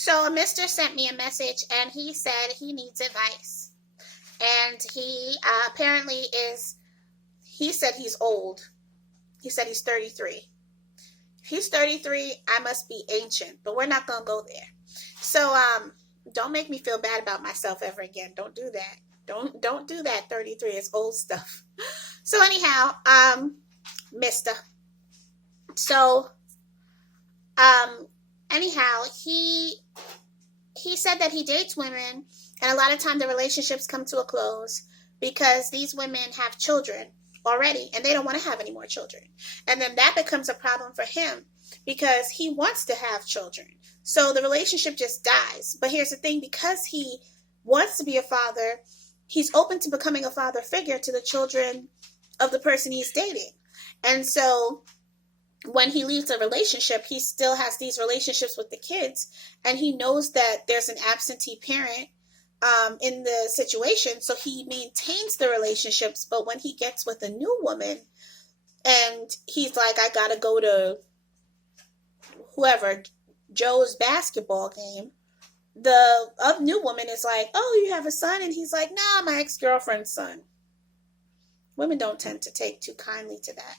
So a mister sent me a message and he said he needs advice. And he apparently he said he's old. He said he's 33. If he's 33, I must be ancient, but we're not going to go there. So don't make me feel bad about myself ever again. Don't do that. Don't do that. 33 is old stuff. So anyhow, mister. So anyhow, he said that he dates women, and a lot of time the relationships come to a close because these women have children already and they don't want to have any more children. And then that becomes a problem for him because he wants to have children. So the relationship just dies. But here's the thing, because he wants to be a father, he's open to becoming a father figure to the children of the person he's dating. And so when he leaves a relationship, he still has these relationships with the kids, and he knows that there's an absentee parent in the situation, so he maintains the relationships. But when he gets with a new woman and he's like, I gotta go to whoever, Joe's basketball game, the new woman is like, oh, you have a son? And he's like, nah, my ex-girlfriend's son. Women don't tend to take too kindly to that.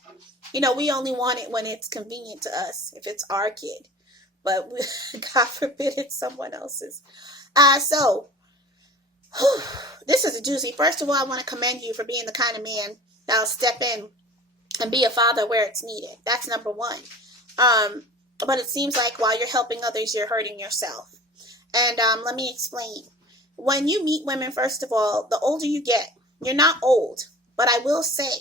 You know, we only want it when it's convenient to us, if it's our kid. But God forbid it's someone else's. So, this is a doozy. First of all, I want to commend you for being the kind of man that'll step in and be a father where it's needed. That's number one. But it seems like while you're helping others, you're hurting yourself. And let me explain. When you meet women, first of all, the older you get, you're not old. But I will say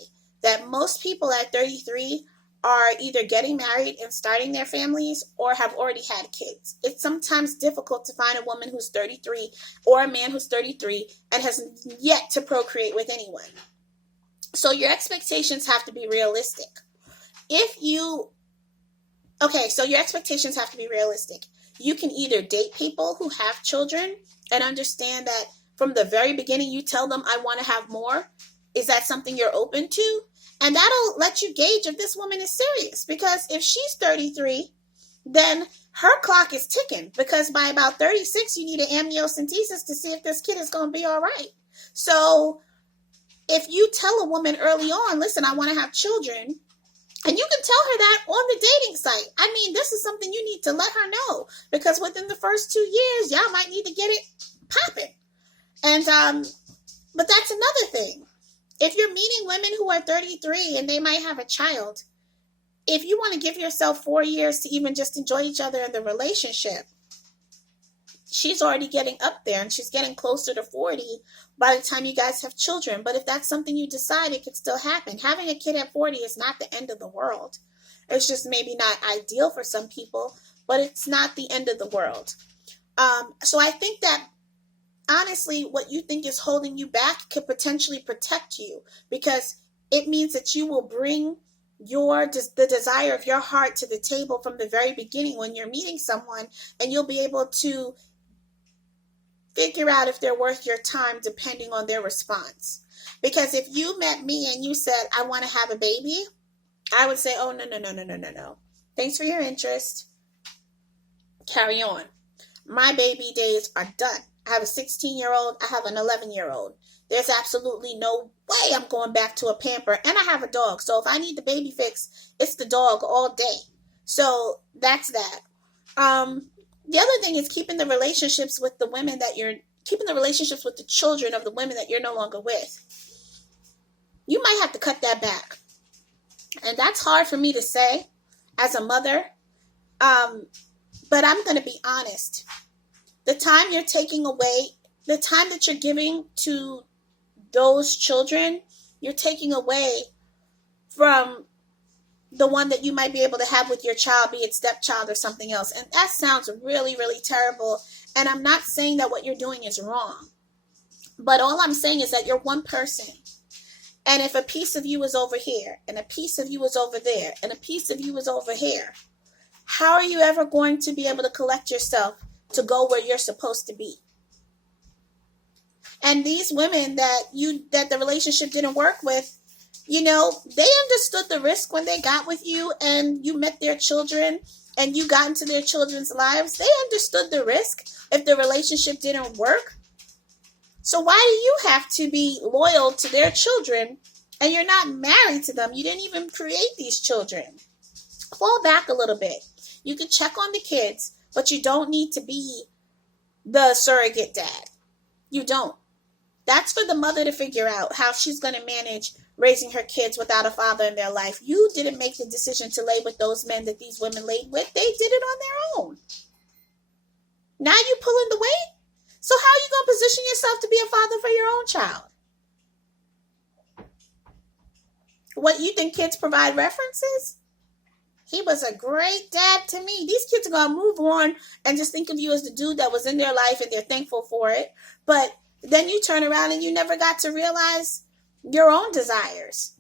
that most people at 33 are either getting married and starting their families or have already had kids. It's sometimes difficult to find a woman who's 33 or a man who's 33 and has yet to procreate with anyone. So your expectations have to be realistic. Your expectations have to be realistic. You can either date people who have children and understand that from the very beginning you tell them, I want to have more. Is that something you're open to? And that'll let you gauge if this woman is serious. Because if she's 33, then her clock is ticking. Because by about 36, you need an amniocentesis to see if this kid is going to be all right. So if you tell a woman early on, listen, I want to have children, and you can tell her that on the dating site. I mean, this is something you need to let her know. Because within the first 2 years, y'all might need to get it popping. And, but that's another thing. If you're meeting women who are 33 and they might have a child, if you want to give yourself 4 years to even just enjoy each other in the relationship, she's already getting up there and she's getting closer to 40 by the time you guys have children. But if that's something you decide, it could still happen. Having a kid at 40 is not the end of the world. It's just maybe not ideal for some people, but it's not the end of the world. So I think that honestly, what you think is holding you back could potentially protect you, because it means that you will bring the desire of your heart to the table from the very beginning when you're meeting someone, and you'll be able to figure out if they're worth your time depending on their response. Because if you met me and you said, I want to have a baby, I would say, oh, no. Thanks for your interest. Carry on. My baby days are done. I have a 16-year-old. I have an 11-year-old. There's absolutely no way I'm going back to a pamper. And I have a dog. So if I need the baby fix, it's the dog all day. So that's that. The other thing is keeping the relationships with the children of the women that you're no longer with. You might have to cut that back. And that's hard for me to say as a mother. But I'm going to be honest. The time you're taking away, the time that you're giving to those children, you're taking away from the one that you might be able to have with your child, be it stepchild or something else. And that sounds really, really terrible. And I'm not saying that what you're doing is wrong. But all I'm saying is that you're one person. And if a piece of you is over here, and a piece of you is over there, and a piece of you is over here, how are you ever going to be able to collect yourself to go where you're supposed to be? And these women that the relationship didn't work with, you know, they understood the risk when they got with you and you met their children and you got into their children's lives, they understood the risk if the relationship didn't work. So why do you have to be loyal to their children and you're not married to them? You didn't even create these children. Fall back a little bit. You can check on the kids, but you don't need to be the surrogate dad. You don't. That's for the mother to figure out how she's going to manage raising her kids without a father in their life. You didn't make the decision to lay with those men that these women laid with. They did it on their own. Now you pulling the weight? So how are you going to position yourself to be a father for your own child? What, you think kids provide references? He was a great dad to me. These kids are going to move on and just think of you as the dude that was in their life and they're thankful for it. But then you turn around and you never got to realize your own desires.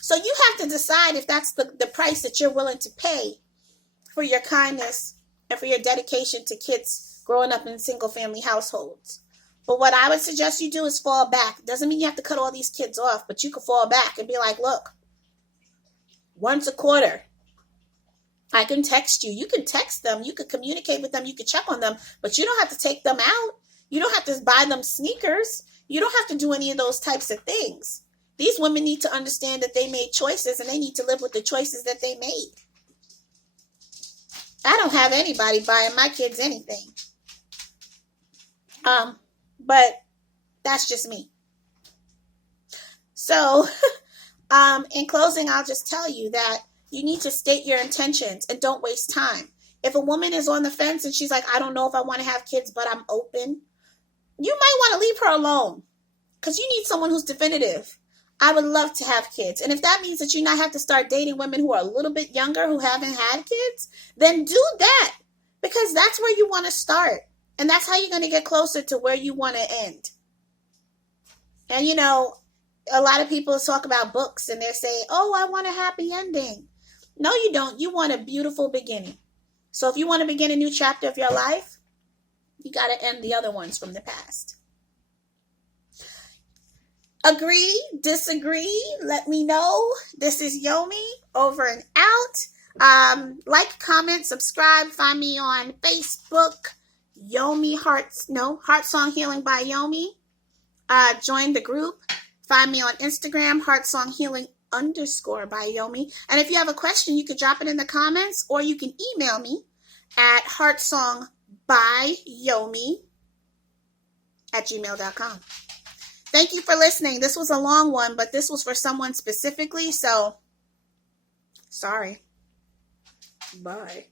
So you have to decide if that's the price that you're willing to pay for your kindness and for your dedication to kids growing up in single family households. But what I would suggest you do is fall back. Doesn't mean you have to cut all these kids off, but you can fall back and be like, look, once a quarter, I can text you. You can text them. You can communicate with them. You can check on them, but you don't have to take them out. You don't have to buy them sneakers. You don't have to do any of those types of things. These women need to understand that they made choices and they need to live with the choices that they made. I don't have anybody buying my kids anything. But that's just me. So, in closing, I'll just tell you that you need to state your intentions and don't waste time. If a woman is on the fence and she's like, I don't know if I want to have kids, but I'm open, you might want to leave her alone because you need someone who's definitive. I would love to have kids. And if that means that you not have to start dating women who are a little bit younger who haven't had kids, then do that because that's where you want to start. And that's how you're going to get closer to where you want to end. And, you know, a lot of people talk about books and they say, oh, I want a happy ending. No, you don't. You want a beautiful beginning. So if you want to begin a new chapter of your life, you got to end the other ones from the past. Agree, disagree, let me know. This is Yomi, over and out. Like, comment, subscribe. Find me on Facebook, Yomi Heart Song Healing by Yomi. Join the group. Find me on Instagram, HeartSongHealing _ by Yomi. And if you have a question, you can drop it in the comments or you can email me at heartsongbyyomi@gmail.com. Thank you for listening. This was a long one, but this was for someone specifically, so sorry. Bye.